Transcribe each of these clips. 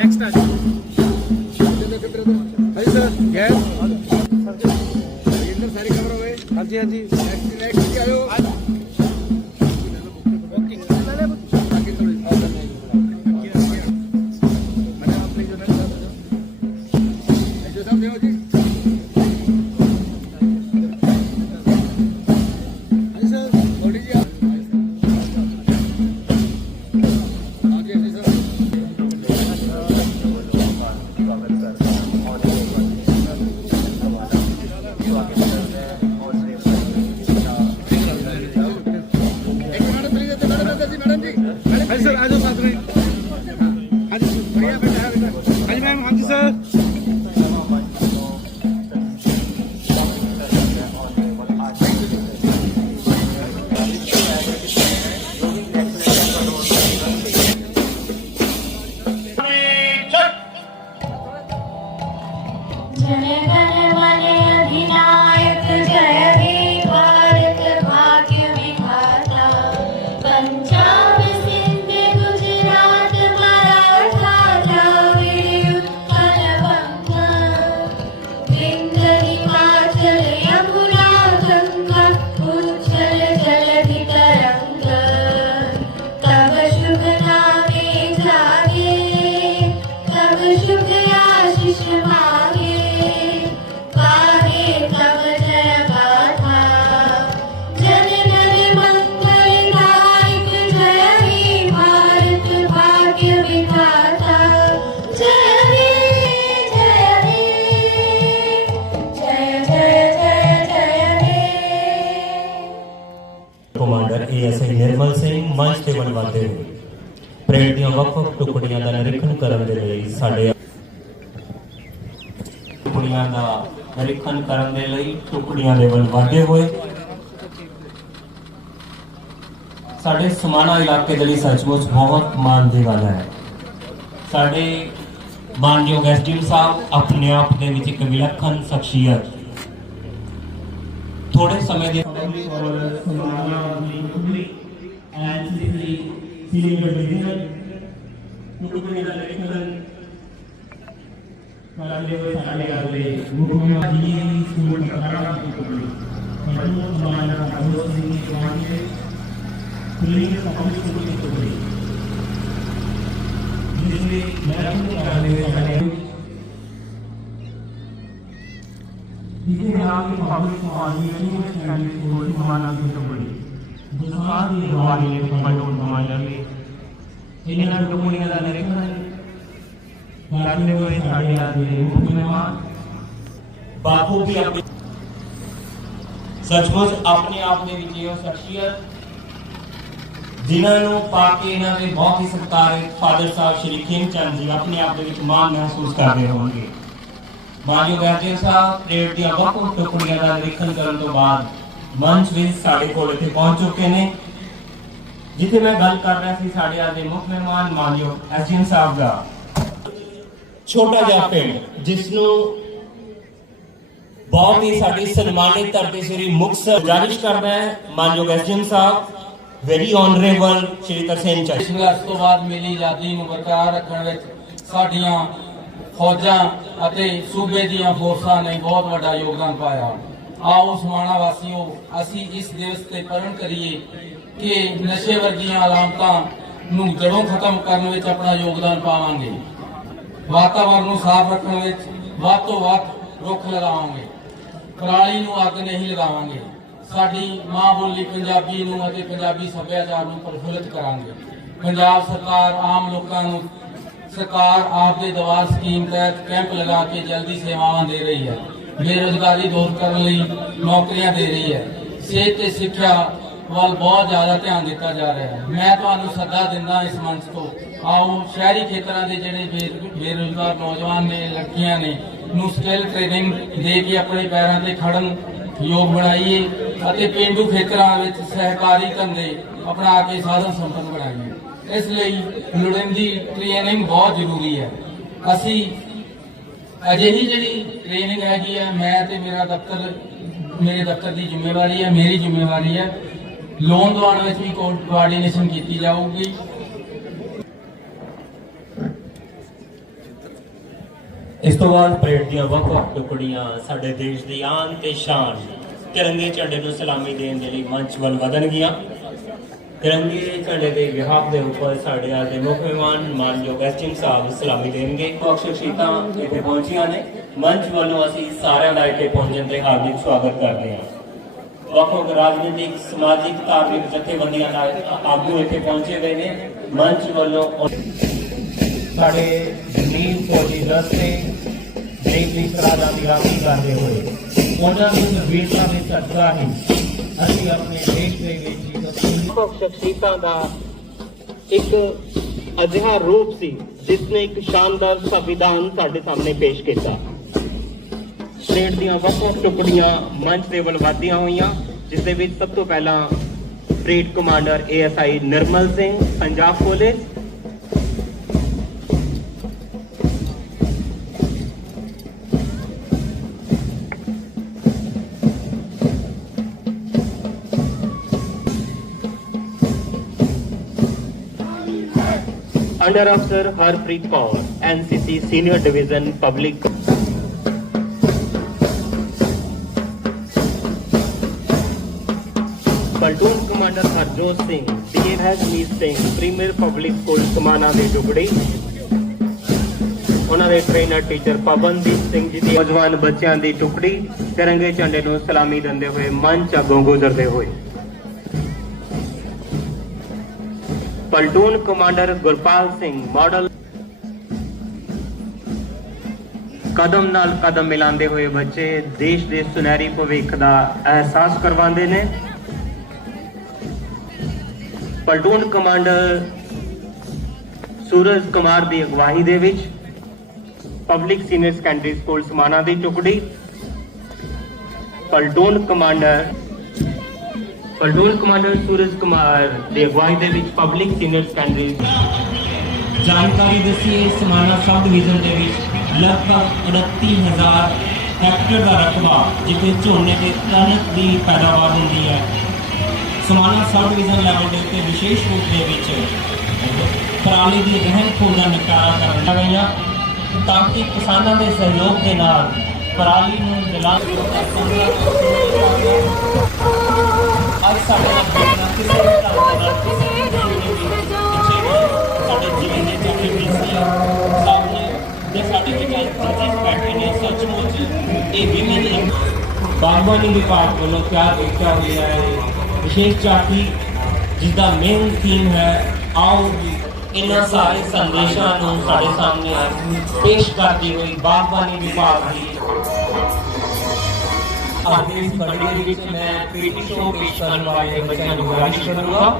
Next ਆ ਜਾਓ ਹਾਂਜੀ ਸਰ ਗੈਸ ਰਜਿੰਦਰ ਸਾਰੀ ਕਵਰ ਹੋਵੇ ਹਾਂਜੀ ਹਾਂਜੀ ਨੈਕਸਟ ਨੈਕਸਟ ਆਇਓ ಘನ ಘನ ಮನೆ ಅಭಿನಾ ਕਮਾਂਡਰ ਨਿਰਮਲ ਸਿੰਘ ਮੰਚ ਤੇ ਬਣਵਾਦੇ ਨੇ ਪਰੇਡ ਦੀਆਂ ਵੱਖ-ਵੱਖ ਟੁਕੜੀਆਂ ਦਾ ਨਿਰੀਖਣ ਕਰਨ ਦੇ ਲਈ ਸਾਡੇ ਟੁਕੜੀਆਂ ਦਾ ਨਿਰੀਖਣ ਕਰਨ ਦੇ ਲਈ ਟੁਕੜੀਆਂ ਦੇ ਵੱਲ ਵਧੇ ਹੋਏ। ਸਾਡੇ ਸਮਾਨਾ ਇਲਾਕੇ ਦੇ ਲਈ ਸੱਚਮੁੱਚ ਬਹੁਤ ਮਾਣ ਦੀ ਗੱਲ ਹੈ। ਸਾਡੇ ਮਾਨਯੋਗ ਐਸਡੀਐਮ ਸਾਹਿਬ ਆਪਣੇ ਆਪ ਦੇ ਵਿੱਚ ਇੱਕ ਵਿਲੱਖਣ ਸ਼ਖਸੀਅਤ। ਥੋੜੇ ਸਮੇਂ ਦੇ जिसे नाम की पब्लिक कॉन्वेंशन सेकेंडरी स्कूल समाना की टुकड़ी the Iraqi ਆਪ ਦੇ ਵਿੱਚ ਇਹ ਜਿਨ੍ਹਾਂ ਨੂੰ ਪਾ ਕੇ ਇਹਨਾਂ ਦੇ ਬਹੁਤ ਹੀ ਸਤਿਕਾਰਿਤ ਫਾਦਰ ਸਾਹਿਬ ਸ਼੍ਰੀ ਖੇਮ ਚੰਦ ਜੀ ਆਪਣੇ ਆਪ ਦੇ ਵਿੱਚ ਮਾਣ ਮਹਿਸੂਸ ਕਰਦੇ ਹੋਣਗੇ। ਮਾਨਯੋਗ ਐਸਡੀਐਮ ਸਾਹਿਬ, ਪਰੇਡ ਦੀਆਂ ਵੱਖ ਟੁਕੜੀਆਂ ਦਾ ਨਿਰੀਖਣ ਕਰਨ ਤੋਂ ਬਾਅਦ ਮੰਚ ਵਿੱਚ ਸਾਡੇ ਕੋਲ ਇੱਥੇ ਪਹੁੰਚ ਚੁੱਕੇ ਨੇ। ਜਿੱਥੇ ਮੈਂ ਗੱਲ ਕਰ ਰਿਹਾ ਸੀ ਸਾਡੇ ਅੱਜ ਦੇ ਮੁੱਖ ਮਹਿਮਾਨ ਮਾਨਯੋਗ ਐਸਡੀਐਮ ਸਾਹਿਬ ਦਾ। ਛੋਟਾ ਜਿਹਾ ਪਿੰਡ, ਜਿਸ ਨੂੰ ਬਹੁਤ ਹੀ ਸਾਡੀ ਸਨਮਾਨਿਤ ਧਰਤੀ ਸ੍ਰੀ ਮੁਕਤਸਰ ਗੁਜ਼ਾਰਿਸ਼ ਕਰਦਾ ਹੈ। ਮਾਨਯੋਗ ਐਸਡੀਐਮ ਸਾਹਿਬ ਵੈਰੀ ਆਨਰੇਬਲ ਸ਼੍ਰੀ ਤਰਸੇਮ ਚਾਚਾ ਸੰਘਰਸ਼ ਤੋਂ ਬਾਅਦ ਮੇਰੀ ਆਜ਼ਾਦੀ ਨੂੰ ਬਰਕਰਾਰ ਰੱਖਣ ਵਿੱਚ ਸਾਡੀਆਂ ਫੌਜਾਂ ਅਤੇ ਸੂਬੇ ਦੀਆਂ ਫੋਰਸਾਂ ਨੇ ਬਹੁਤ ਵੱਡਾ ਯੋਗਦਾਨ ਪਾਇਆ। ਆਓ ਸਮਾਣਾ ਵਾਸੀਓ, ਅਸੀਂ ਇਸ ਦਿਵਸ ਤੇ ਪਰਨ ਕਰੀਏ ਕਿ ਨਸ਼ੇ ਵਰਗੀਆਂ ਅਲਾਮਤਾਂ ਨੂੰ ਜੜੋਂ ਖਤਮ ਕਰਨ ਵਿੱਚ ਆਪਣਾ ਯੋਗਦਾਨ ਪਾਵਾਂਗੇ। ਵਾਤਾਵਰਣ ਨੂੰ ਸਾਫ਼ ਰੱਖਣ ਵਿੱਚ ਵੱਧ ਤੋਂ ਵੱਧ ਰੁੱਖ ਲਗਾਵਾਂਗੇ। ਪਰਾਲੀ ਨੂੰ ਅੱਗ ਨਹੀਂ ਲਗਾਵਾਂਗੇ। ਸਾਡੀ ਮਾਂ ਬੋਲੀ ਪੰਜਾਬੀ ਨੂੰ ਅਤੇ ਪੰਜਾਬੀ ਸੱਭਿਆਚਾਰ ਨੂੰ ਪ੍ਰਫੁੱਲਿਤ ਕਰਾਂਗੇ। ਪੰਜਾਬ ਸਰਕਾਰ ਆਮ ਲੋਕਾਂ ਨੂੰ ਸਰਕਾਰ ਆਪ ਦੇ ਦਵਾਰ ਸਕੀਮ ਤਹਿਤ ਕੈਂਪ ਲਗਾ ਕੇ ਜਲਦੀ ਸੇਵਾਵਾਂ ਦੇ ਰਹੀ ਹੈ। ਬੇਰੁਜ਼ਗਾਰੀ ਦੂਰ ਕਰਨ ਲਈ ਨੌਕਰੀਆਂ ਦੇ ਰਹੀ ਹੈ। ਸਿਹਤ ਤੇ ਸਿੱਖਿਆ ਵੱਲ ਬਹੁਤ ਜ਼ਿਆਦਾ ਧਿਆਨ ਦਿੱਤਾ ਜਾ ਰਿਹਾ ਹੈ। ਮੈਂ ਤੁਹਾਨੂੰ ਸੱਦਾ ਦਿੰਦਾ ਇਸ ਮੰਚ ਤੋਂ, ਆਓ ਸ਼ਹਿਰੀ ਖੇਤਰਾਂ ਦੇ ਜਿਹੜੇ ਬੇ- ਬੇਰੁਜ਼ਗਾਰ ਨੌਜਵਾਨ ਨੇ, ਲੜਕੀਆਂ ਨੇ, ਨੂੰ ਸਕਿੱਲ ਟ੍ਰੇਨਿੰਗ ਦੇ ਕੇ ਆਪਣੇ ਪੈਰਾਂ ਤੇ ਖੜਨ ਯੋਗ ਬਣਾਈਏ ਅਤੇ ਪਿੰਡੂ ਖੇਤਰਾਂ ਵਿੱਚ ਸਹਿਕਾਰੀ ਧੰਦੇ ਅਪਣਾ ਕੇ ਸਾਧਨ ਸੰਪੰਨ ਬਣਾਈਏ। ਇਸ ਲਈ ਲੋੜੀਂਦੀ ਟ੍ਰੇਨਿੰਗ ਬਹੁਤ ਜ਼ਰੂਰੀ ਹੈ। ਅਸੀਂ ਅਜਿਹੀ ਜਿਹੜੀ ਟ੍ਰੇਨਿੰਗ ਹੈਗੀ ਹੈ ਮੈਂ ਤੇ ਮੇਰਾ ਦਫ਼ਤਰ, ਮੇਰੇ ਦਫ਼ਤਰ ਦੀ ਜ਼ਿੰਮੇਵਾਰੀ ਹੈ ਮੇਰੀ ਜ਼ਿੰਮੇਵਾਰੀ ਹੈ ਲੋਨ ਦਿਵਾਉਣ ਵਿੱਚ ਵੀ ਕੋਆਰਡੀਨੇਸ਼ਨ ਕੀਤੀ ਜਾਊਗੀ। ਇਸ ਤੋਂ ਬਾਅਦ ਪਰੇਡ ਦੀਆਂ ਵੱਖ-ਵੱਖ ਟੁਕੜੀਆਂ ਸਾਡੇ ਦੇਸ਼ ਦੀ ਆਨ ਤੇ ਸ਼ਾਨ, ਤਿਰੰਗੇ ਝੰਡੇ ਨੂੰ ਸਲਾਮੀ ਦੇਣ ਦੇ ਲਈ ਮੰਚ ਵੱਲ ਵਧਣਗੀਆਂ। ਤਿਰੰਗੇ ਝੰਡੇ ਦੇ ਵਿਹਾਰ ਦੇ ਉੱਪਰ ਸਾਡੇ ਅੱਜ ਦੇ ਮੁੱਖ ਮਹਿਮਾਨ ਮਾਨਯੋਗ ਐਸਟੀਐਮ ਸਾਹਿਬ ਸਲਾਮੀ ਦੇਣਗੇ। ਮੁੱਖ ਸ਼ਖਸੀਅਤਾਂ ਇੱਥੇ ਪਹੁੰਚੀਆਂ ਨੇ। ਮੰਚ ਵੱਲੋਂ ਅਸੀਂ ਸਾਰਿਆਂ ਦਾ ਇੱਥੇ ਪਹੁੰਚਣ ਤੇ ਹਾਰਦਿਕ ਸਵਾਗਤ ਕਰਦੇ ਹਾਂ। ਵੱਖ-ਵੱਖ ਰਾਜਨੀਤਿਕ, ਸਮਾਜਿਕ, ਧਾਰਮਿਕ ਜਥੇਬੰਦੀਆਂ ਦਾ ਆਗੂ ਇੱਥੇ ਪਹੁੰਚੇ ਗਏ ਨੇ। ਮੰਚ ਵੱਲੋਂ ਸਾਡੇ ਜ਼ਮੀਨ ਫੌਜੀ ਰਸਤੇ ਦੇਸ਼ ਦੀ ਸਰਾਧਾਂ ਦੀ ਰਾਖੀ ਕਰਦੇ ਹੋਏ ਉਹਨਾਂ ਨੂੰ ਵੀਰਤਾ ਦੇ ਸਦਕਾ ਹੀ ਅਸੀਂ ਆਪਣੇ ਦੇਸ਼ ਦੇ ਵਿੱਚ ਇੱਕ ਸ਼ਖਸੀਅਤਾਂ ਦਾ ਇੱਕ ਅਜਿਹਾ ਰੂਪ ਸੀ ਜਿਸ ਨੇ ਇੱਕ ਸ਼ਾਨਦਾਰ ਸੰਵਿਧਾਨ ਸਾਡੇ ਸਾਹਮਣੇ ਪੇਸ਼ ਕੀਤਾ। ਸਟੇਟ ਦੀਆਂ ਵੱਖ-ਵੱਖ ਟੁਕੜੀਆਂ ਮੰਚ ਦੇ ਵੱਲ ਵਧਦੀਆਂ ਹੋਈਆਂ, ਜਿਸ ਦੇ ਵਿੱਚ ਸਭ ਤੋਂ ਪਹਿਲਾਂ parade commander ASI Nirmal Singh, Punjab police under ਅਫਸਰ Harpreet Kaur NCC senior division public platoon commander Harjot Singh BS Meet Singh premier public school Kamana ਦੇ ਜੁਗੜੀ। ਉਹਨਾਂ ਦੇ ਟ੍ਰੇਨਰ ਟੀਚਰ ਪਵਨਦੀਪ ਸਿੰਘ ਜੀ ਦੀ ਨੌਜਵਾਨ ਬੱਚਿਆਂ ਦੀ ਟੁਕੜੀ, ਤਿਰੰਗੇ ਝੰਡੇ ਨੂੰ ਸਲਾਮੀ ਦਿੰਦੇ ਹੋਏ ਮੰਚ ਅੱਗੋਂ ਗੁਜ਼ਰਦੇ ਹੋਏ। Platoon commander Gurpal Singh, model ਕਦਮ ਨਾਲ ਕਦਮ ਮਿਲਾਉਂਦੇ ਹੋਏ ਬੱਚੇ ਦੇਸ਼ ਦੇ ਸੁਨਹਿਰੀ ਭਵਿੱਖ ਦਾ ਅਹਿਸਾਸ ਕਰਵਾਉਂਦੇ ਨੇ। ਪਲਟੂਨ ਕਮਾਂਡਰ ਸੂਰਜ ਕੁਮਾਰ ਦੀ ਅਗਵਾਈ ਦੇ ਵਿੱਚ public senior secondary school Samana ਦੀ ਟੁਕੜੀ। Platoon commander platoon commander Suraj Kumar ਦੀ ਅਗਵਾਈ ਦੇ ਵਿੱਚ ਪਬਲਿਕ ਸੀਨੀਅਰ ਸੈਕੰਡਰੀ ਜਾਣਕਾਰੀ ਦਸੀਏ ਸਮਾਨਾ ਸਬ ਡਿਵੀਜ਼ਨ ਦੇ ਵਿੱਚ ਲਗਭਗ 29000 ਹੈਕਟੇਅਰ ਦਾ ਰਕਬਾ, ਜਿੱਥੇ ਝੋਨੇ ਤੇ ਕਣਕ ਦੀ ਪੈਦਾਵਾਰ ਹੁੰਦੀ ਹੈ। ਸਮਾਨਾ ਸਬ ਡਿਵੀਜ਼ਨ ਲੈਵਲ ਦੇ ਉੱਤੇ ਵਿਸ਼ੇਸ਼ ਰੂਪ ਦੇ ਵਿੱਚ ਪਰਾਲੀ ਦੀ ਰਹਿਣ ਖੂੰਹਦ ਦਾ ਨਿਪਟਾਰਾ ਕਰਨਾ ਗਈਆਂ, ਤਾਂ ਕਿ ਕਿਸਾਨਾਂ ਦੇ ਸਹਿਯੋਗ ਦੇ ਨਾਲ ਪਰਾਲੀ ਨੂੰ ਜਲਾ ਅੱਜ ਸਾਡੇ ਨਾਲ ਬੇਟਾ ਕਿਸੇ ਵੀ ਤਰ੍ਹਾਂ ਦਾ ਕਿਸੇ ਵੀ ਤਰ੍ਹਾਂ ਦੀ ਪਿੱਛੇ ਵੀ ਸਾਡੇ ਜ਼ਿਲ੍ਹੇ ਦੇ ਜਿਹੜੇ ਡੀਸੀ ਸਾਹਿਬ ਨੇ ਤੇ ਸਾਡੇ ਵਿੱਚ ਅੱਜ ਜੱਜਿਸ ਬੈਠੇ ਨੇ ਸੱਚਮੁੱਚ ਇਹ ਵਿਮਨ ਬਾਗਬਾਨੀ ਵਿਭਾਗ ਵੱਲੋਂ ਤਿਆਰ ਕੀਤਾ ਹੋਇਆ ਹੈ ਵਿਸ਼ੇਸ਼ ਚਾਟੀ ਜਿਸ ਦਾ ਮੇਨ ਥੀਮ ਹੈ ਆਓ ਇਹਨਾਂ ਸਾਰੇ ਸੰਦੇਸ਼ਾਂ ਨੂੰ ਸਾਡੇ ਸਾਹਮਣੇ ਪੇਸ਼ ਕਰਦੀ ਹੋਈ ਬਾਗਬਾਨੀ ਵਿਭਾਗ ਦੀ ਅੱਜ ਦੀ ਬੜੀ ਦੇ ਵਿੱਚ ਮੈਂ ਪੀਟੀ ਸ਼ੋ ਪੇਸ਼ ਕਰਨ ਵਾਲੇ ਬੱਚਿਆਂ ਨੂੰ ਗੁਜ਼ਾਰਿਸ਼ ਕਰੂੰਗਾ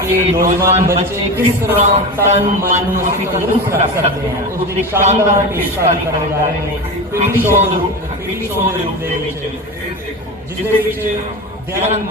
ਕਿ ਨੌਜਵਾਨ ਬੱਚੇ ਕਿਸ ਤਰ੍ਹਾਂ ਤਨ ਮਨ ਨੂੰ ਅਸੀਂ ਤੰਦਰੁਸਤ ਰੱਖ ਸਕਦੇ ਹਾਂ, ਉਸ ਦੀ ਸ਼ਾਨਦਾਰ ਪੇਸ਼ਕਾਰੀ ਕਰਨ ਜਾ ਰਹੇ ਨੇ ਪੀਟੀ ਸ਼ੋ ਦੇ ਪੀਟੀ ਸ਼ੋ ਦੇ ਰੂਪ ਦੇ ਵਿੱਚ, ਜਿਸ ਦੇ ਵਿੱਚ ਧਿਆਨ